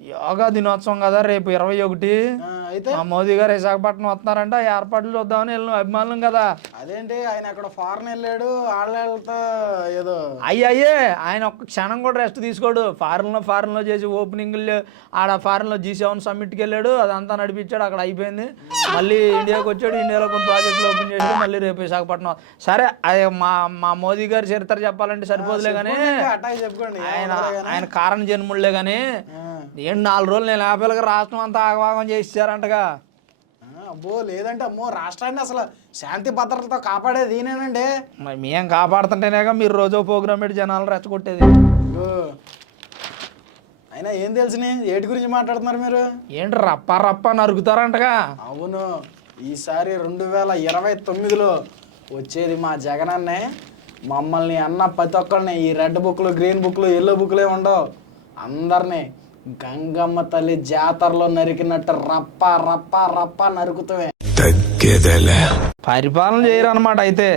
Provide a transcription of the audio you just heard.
యోగా దినోత్సవం కదా రేపు ఇరవై ఒకటి. అయితే మా మోదీ గారు విశాఖపట్నం వస్తున్నారంట ఏర్పాట్లు చూద్దామని వెళ్ళిన అభిమానులం కదా. అదేంటి ఆయన అక్కడ ఫారెన్ వెళ్ళాడు వాళ్ళతో ఏదో అయ్యి అయ్యే ఆయన ఒక్క క్షణం కూడా రెస్ట్ తీసుకోడు. ఫారెన్లో ఫారెన్లో చేసి ఓపెనింగ్లు ఆడ ఫారెన్లో జీ సెవెన్ సమ్మిట్కి వెళ్ళాడు అదంతా నడిపించాడు అక్కడ అయిపోయింది. మళ్ళీ ఇండియాకి వచ్చాడు ఇండియాలో కొన్ని ప్రాజెక్టులు ఓపెన్ చేసాడు మళ్ళీ రేపు విశాఖపట్నం. సరే అది మా మా మోదీ గారి చరిత్ర చెప్పాలంటే సరిపోదులే కానీ ఆయన ఆయన కారణ జన్ముళ్ళే కానీ ఆ, ఏం నాలుగు రోజులు నేను ఆపేలకి రాష్ట్రం అంతా ఆగవాగం చేసేసారంటగా ఆ, అబ్బో లేదంటే అమ్మో రాష్ట్రాన్ని అసలు శాంతి భద్రతతో కాపాడేది ఈయనేనండి. మరి మేం కాపాడుతుంటేనేగా మీరు రోజు ప్రోగ్రామ్ పెట్టి జనాలు రెచ్చగొట్టేది. అయినా ఏం తెలిసినాయి ఏటి గురించి మాట్లాడుతున్నారు మీరు? ఏంటి రప్ప రప్ప నరుకుతారంటగా. అవును. ఈసారి రెండు వేల ఇరవై తొమ్మిదిలో వచ్చేది మా జగనన్నే. మమ్మల్ని అన్న ప్రతి ఒక్కరిని ఈ రెడ్ బుక్లు గ్రీన్ బుక్లు ఎల్లో బుక్లే ఉండవు. అందరినీ గంగమ్మ తల్లి జాతరలో నరికినట్టు రప్ప రప్ప రప్ప నరుకుతామే పరిపాలన చేయరు అనమాట అయితే.